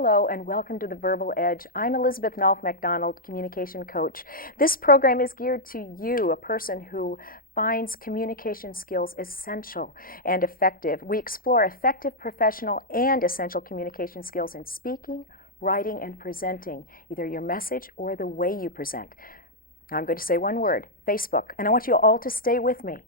hello, and welcome to The Verbal Edge. I'm Elizabeth Nolf MacDonald, communication coach. This program is geared to you, a person who finds communication skills essential and effective. We explore effective professional and essential communication skills in speaking, writing, and presenting, either your message or the way you present. Now I'm going to say one word, Facebook, and I want you all to stay with me,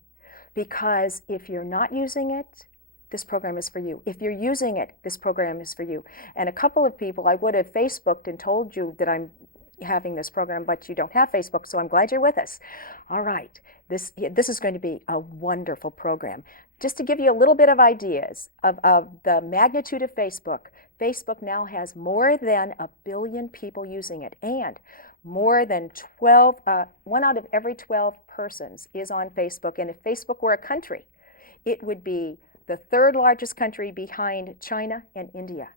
because if you're not using it, this program is for you. If you're using it, this program is for you. And a couple of people, I would have Facebooked and told you that I'm having this program, but you don't have Facebook, so I'm glad you're with us. All right, this is going to be a wonderful program. Just to give you a little bit of ideas of the magnitude of Facebook, Facebook now has more than 1 billion people using it, and more than 1 out of every 12 persons is on Facebook. And if Facebook were a country, it would be the third largest country behind China and India.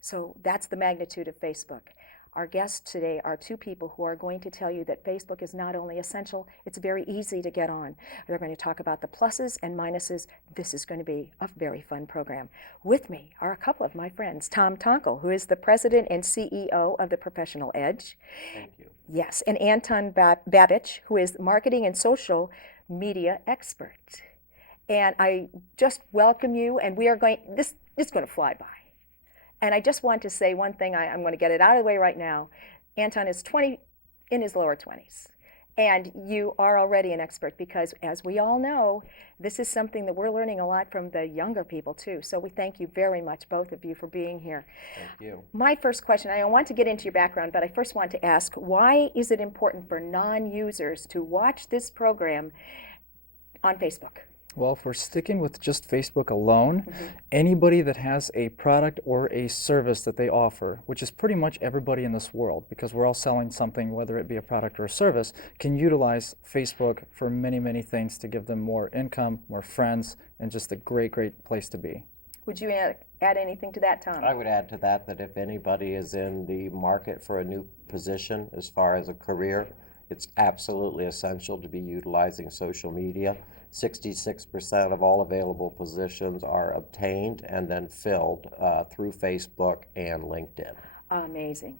So that's the magnitude of Facebook. Our guests today are two people who are going to tell you that Facebook is not only essential, it's very easy to get on. They're going to talk about the pluses and minuses. This is going to be a very fun program. With me are a couple of my friends, Tom Tonkel, who is the president and CEO of the Professional Edge. Thank you. Yes, and Anton Babich, who is marketing and social media expert. And I just welcome you, and we are going, this is going to fly by. And I just want to say one thing, I'm going to get it out of the way right now. Anton is 20, in his lower 20s, and you are already an expert because, as we all know, this is something that we're learning a lot from the younger people too. So we thank you very much, both of you, for being here. Thank you. My first question, I want to get into your background, but I first want to ask, why is it important for non-users to watch this program on Facebook? Well, if we're sticking with just Facebook alone, anybody that has a product or a service that they offer, which is pretty much everybody in this world, because we're all selling something, whether it be a product or a service, can utilize Facebook for many, many things to give them more income, more friends, and just a great, great place to be. Would you add anything to that, Tom? I would add to that if anybody is in the market for a new position as far as a career, it's absolutely essential to be utilizing social media. 66% of all available positions are obtained and then filled through Facebook and LinkedIn. Amazing.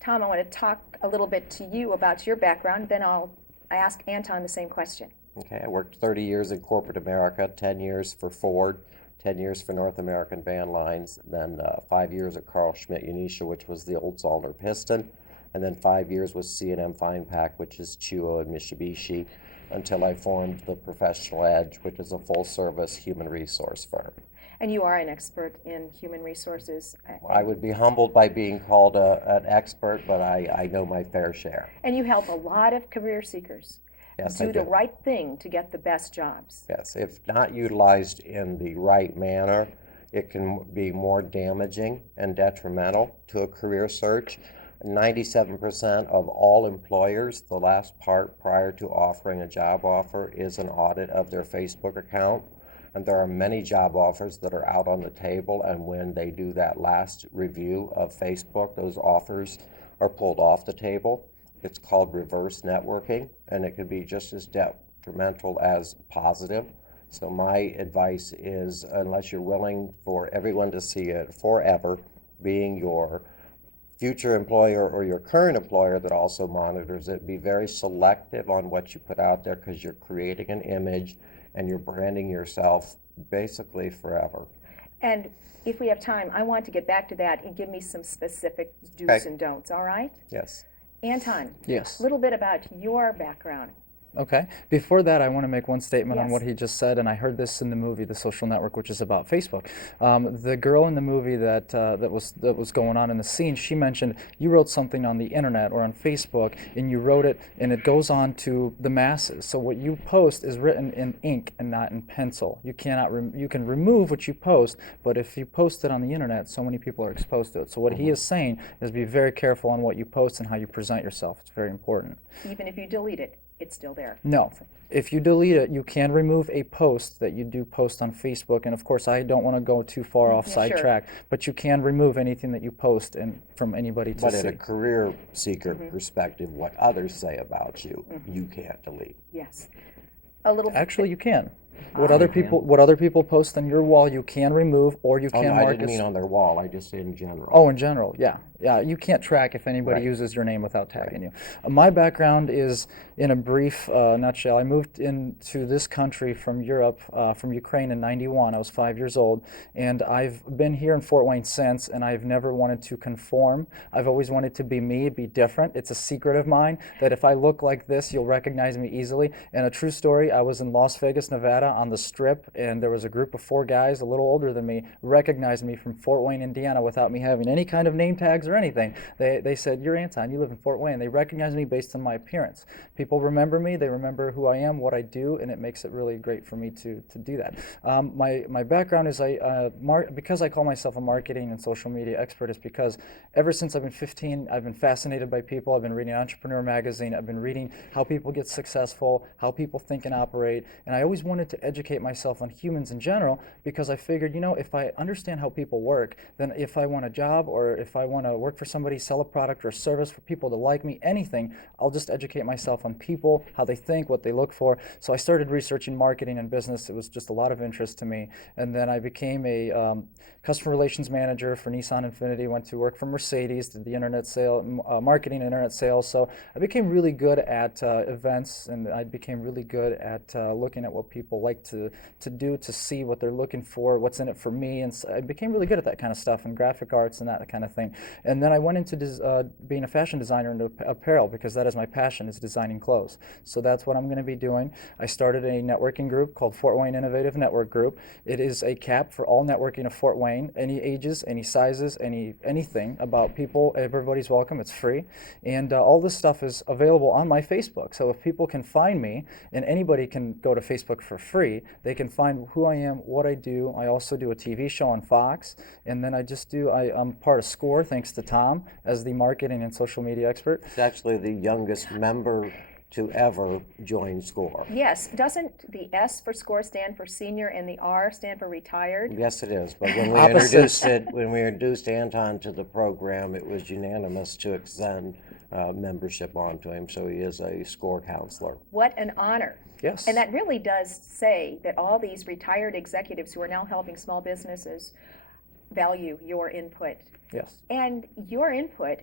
Tom, I want to talk a little bit to you about your background, then I'll ask Anton the same question. Okay, I worked 30 years in corporate America, 10 years for Ford, 10 years for North American Van Lines, then 5 years at Carl Schmidt Unisha, which was the old Zollner Piston, and then 5 years with C&M Fine Pack, which is Chuo and Mitsubishi, until I formed the Professional Edge, which is a full-service human resource firm. And you are an expert in human resources. I would be humbled by being called an expert, but I know my fair share. And you help a lot of career seekers do the right thing to get the best jobs. Yes, if not utilized in the right manner, it can be more damaging and detrimental to a career search. 97% of all employers, the last part prior to offering a job offer is an audit of their Facebook account. And there are many job offers that are out on the table, and when they do that last review of Facebook, those offers are pulled off the table. It's called reverse networking, and it can be just as detrimental as positive. So my advice is, unless you're willing for everyone to see it forever, being your future employer or your current employer that also monitors it, be very selective on what you put out there, because you're creating an image and you're branding yourself basically forever. And if we have time, I want to get back to that and give me some specific do's and don'ts, all right? Yes. Anton, Yes. a little bit about your background. Okay. Before that, I want to make one statement on Yes. what he just said, and I heard this in the movie The Social Network, which is about Facebook. The girl in the movie that was going on in the scene, she mentioned you wrote something on the internet or on Facebook, and you wrote it, and it goes on to the masses. So what you post is written in ink and not in pencil. You cannot you can remove what you post, but if you post it on the internet, so many people are exposed to it. So what he is saying is be very careful on what you post and how you present yourself. It's very important. Even if you delete it, it's still there. No. If you delete it, you can remove a post that you do post on Facebook. And of course, I don't want to go too far off sidetrack, but you can remove anything that you post and from anybody to see. But in a career seeker perspective, what others say about you, you can't delete. Yes. A little. Actually, you can. What other people post on your wall, you can remove or you Oh, can no, mark I didn't as. mean on their wall, I just said in general. Oh, in general, yeah. Yeah, you can't track if anybody Right. uses your name without tagging you. My background is, in a brief nutshell, I moved into this country from Europe, from Ukraine in '91. I was 5 years old, and I've been here in Fort Wayne since, and I've never wanted to conform. I've always wanted to be me, be different. It's a secret of mine that if I look like this, you'll recognize me easily. And a true story, I was in Las Vegas, Nevada on the Strip, and there was a group of 4 guys, a little older than me, recognized me from Fort Wayne, Indiana, without me having any kind of name tags or anything. They said, "You're Anton, you live in Fort Wayne." They recognized me based on my appearance. People remember me, they remember who I am, what I do, and it makes it really great for me to do that. My background is because I call myself a marketing and social media expert is because ever since I've been 15, I've been fascinated by people. I've been reading Entrepreneur Magazine. I've been reading how people get successful, how people think and operate, and I always wanted to educate myself on humans in general because I figured, if I understand how people work, then if I want a job or if I want to work for somebody, sell a product or a service for people to like me, anything, I'll just educate myself on people, how they think, what they look for. So I started researching marketing and business. It was just a lot of interest to me. And then I became a customer relations manager for Nissan Infiniti, went to work for Mercedes, did the internet marketing and internet sales. So I became really good at events, and I became really good at looking at what people like to do, to see what they're looking for, what's in it for me. And so I became really good at that kind of stuff and graphic arts and that kind of thing. And then I went into being a fashion designer into apparel because that is my passion, is designing clothes. So that's what I'm going to be doing. I started a networking group called Fort Wayne Innovative Network Group. It is a cap for all networking of Fort Wayne, any ages, any sizes, anything about people. Everybody's welcome. It's free. And all this stuff is available on my Facebook. So if people can find me, and anybody can go to Facebook for free, they can find who I am, what I do. I also do a TV show on Fox, and then I'm part of SCORE, thanks to Tom, as the marketing and social media expert. It's actually the youngest member to ever join SCORE. Yes. Doesn't the S for SCORE stand for senior and the R stand for retired? Yes, it is. But when we introduced Anton to the program, it was unanimous to extend membership onto him, so he is a SCORE counselor. What an honor. Yes. And that really does say that all these retired executives who are now helping small businesses value your input. Yes. And your input,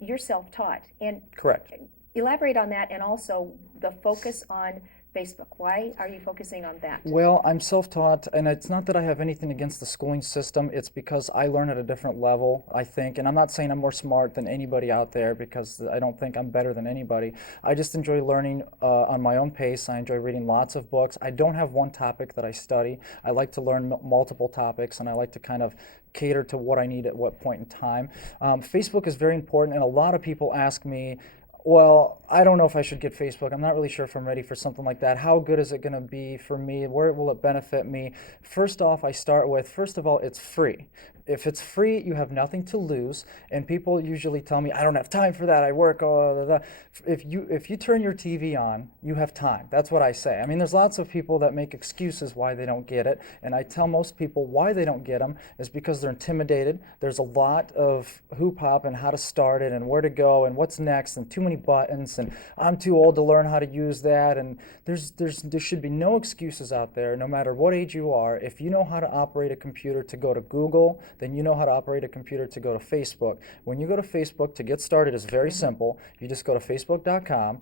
you're self-taught. And Correct. elaborate on that, and also the focus on Facebook. Why are you focusing on that? Well, I'm self-taught, and it's not that I have anything against the schooling system. It's because I learn at a different level, I think. And I'm not saying I'm more smart than anybody out there, because I don't think I'm better than anybody. I just enjoy learning on my own pace. I enjoy reading lots of books. I don't have one topic that I study. I like to learn multiple topics, and I like to kind of cater to what I need at what point in time. Facebook is very important, and a lot of people ask me, well, I don't know if I should get Facebook. I'm not really sure if I'm ready for something like that. How good is it going to be for me? Where will it benefit me? First off, first of all, it's free. If it's free, you have nothing to lose. And people usually tell me, I don't have time for that. I work. If you turn your TV on, you have time. That's what I say. I mean, there's lots of people that make excuses why they don't get it. And I tell most people why they don't get them is because they're intimidated. There's a lot of hoop-hop and how to start it and where to go and what's next and too many buttons and I'm too old to learn how to use that. And there should be no excuses out there, no matter what age you are. If you know how to operate a computer to go to Google, then you know how to operate a computer to go to Facebook. When you go to Facebook, to get started is very simple. You just go to facebook.com.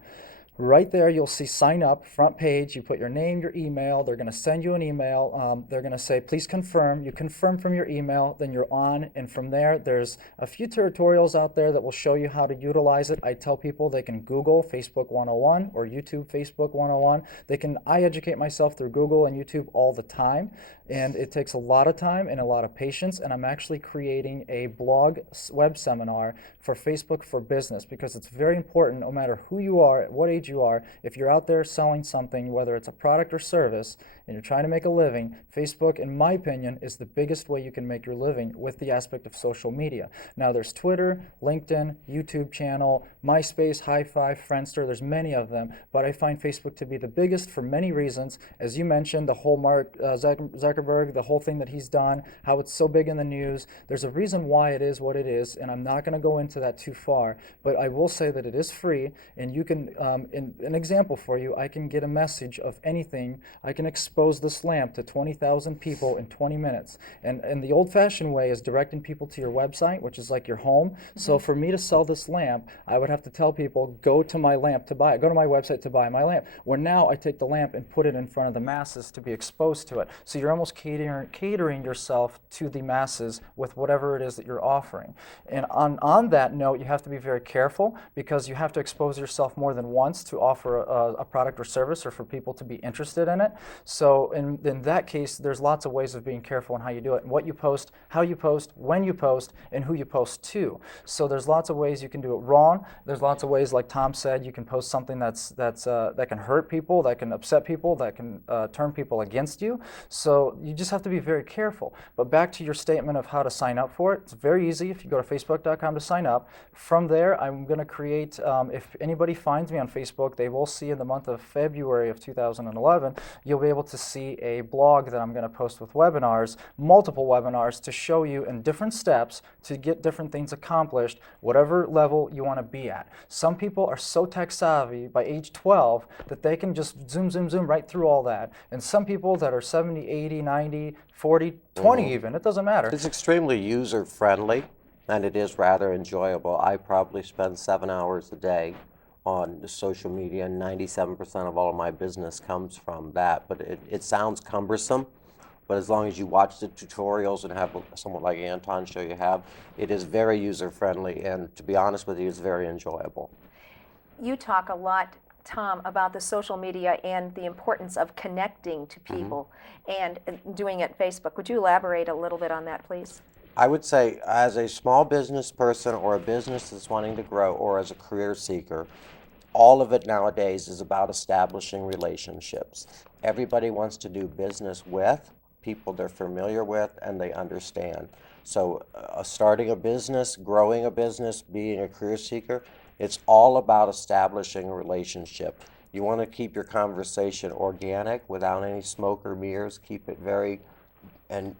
Right there, you'll see sign up, front page. You put your name, your email. They're going to send you an email. They're going to say, please confirm. You confirm from your email, then you're on. And from there, there's a few tutorials out there that will show you how to utilize it. I tell people they can Google Facebook 101 or YouTube Facebook 101. I educate myself through Google and YouTube all the time. And it takes a lot of time and a lot of patience. And I'm actually creating a blog web seminar for Facebook for Business, because it's very important, no matter who you are, at what age you are, if you're out there selling something, whether it's a product or service, and you're trying to make a living, Facebook, in my opinion, is the biggest way you can make your living with the aspect of social media. Now, there's Twitter, LinkedIn, YouTube channel, MySpace, Hi5, Friendster. There's many of them, but I find Facebook to be the biggest for many reasons. As you mentioned, the whole Mark Zuckerberg, the whole thing that he's done, how it's so big in the news. There's a reason why it is what it is, and I'm not going to go into that too far, but I will say that it is free, and you can, an example for you, I can get a message of anything. I can explain expose this lamp to 20,000 people in 20 minutes. And the old-fashioned way is directing people to your website, which is like your home. So for me to sell this lamp, I would have to tell people, go to my lamp to buy it. Go to my website to buy my lamp. Where now I take the lamp and put it in front of the masses to be exposed to it. So you're almost catering yourself to the masses with whatever it is that you're offering. And on that note, you have to be very careful, because you have to expose yourself more than once to offer a product or service, or for people to be interested in it. So in that case, there's lots of ways of being careful in how you do it, and what you post, how you post, when you post, and who you post to. So there's lots of ways you can do it wrong. There's lots of ways, like Tom said, you can post something that can hurt people, that can upset people, that can turn people against you. So you just have to be very careful. But back to your statement of how to sign up for it, it's very easy. If you go to facebook.com to sign up, from there I'm going to create, if anybody finds me on Facebook, they will see in the month of February of 2011, you'll be able to see a blog that I'm going to post with webinars, multiple webinars, to show you in different steps to get different things accomplished, whatever level you want to be at. Some people are so tech savvy by age 12 that they can just zoom right through all that. And some people that are 70, 80, 90, 40, 20 even, it doesn't matter. It's extremely user-friendly, and it is rather enjoyable. I probably spend 7 hours a day on social media, and 97% of all of my business comes from that. But it sounds cumbersome, but as long as you watch the tutorials and have someone like Anton show you how, it is very user-friendly, and to be honest with you, it's very enjoyable. You talk a lot, Tom, about the social media and the importance of connecting to people and doing it Facebook. Would you elaborate a little bit on that, please? I would say, as a small business person or a business that's wanting to grow, or as a career seeker, all of it nowadays is about establishing relationships. Everybody wants to do business with people they're familiar with and they understand. So starting a business, growing a business, being a career seeker, it's all about establishing a relationship. You want to keep your conversation organic without any smoke or mirrors. Keep it very, and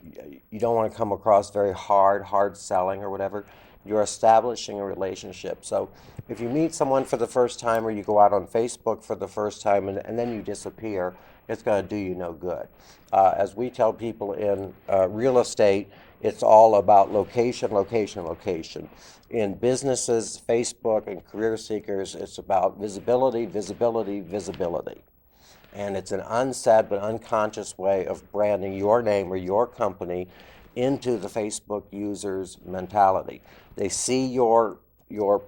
you don't want to come across very hard selling or whatever. You're establishing a relationship. So if you meet someone for the first time, or you go out on Facebook for the first time and then you disappear, it's going to do you no good. As we tell people in real estate, it's all about location. In businesses, Facebook, and career seekers, it's about visibility. And it's an unsaid but unconscious way of branding your name or your company into the Facebook user's mentality. They see your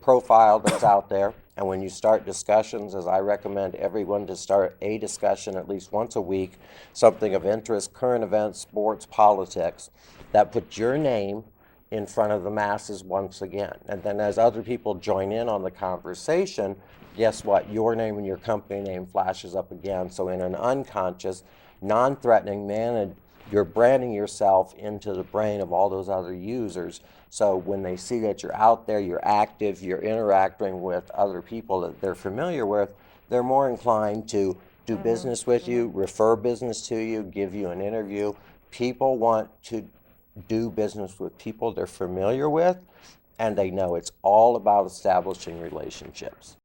profile that's out there, and when you start discussions, as I recommend everyone to start a discussion at least once a week, something of interest, current events, sports, politics, that puts your name in front of the masses once again. And then as other people join in on the conversation, guess what? Your name and your company name flashes up again. So in an unconscious, non-threatening manner, you're branding yourself into the brain of all those other users. So when they see that you're out there, you're active, you're interacting with other people that they're familiar with, they're more inclined to do business with you, refer business to you, give you an interview. People want to do business with people they're familiar with, and they know it's all about establishing relationships.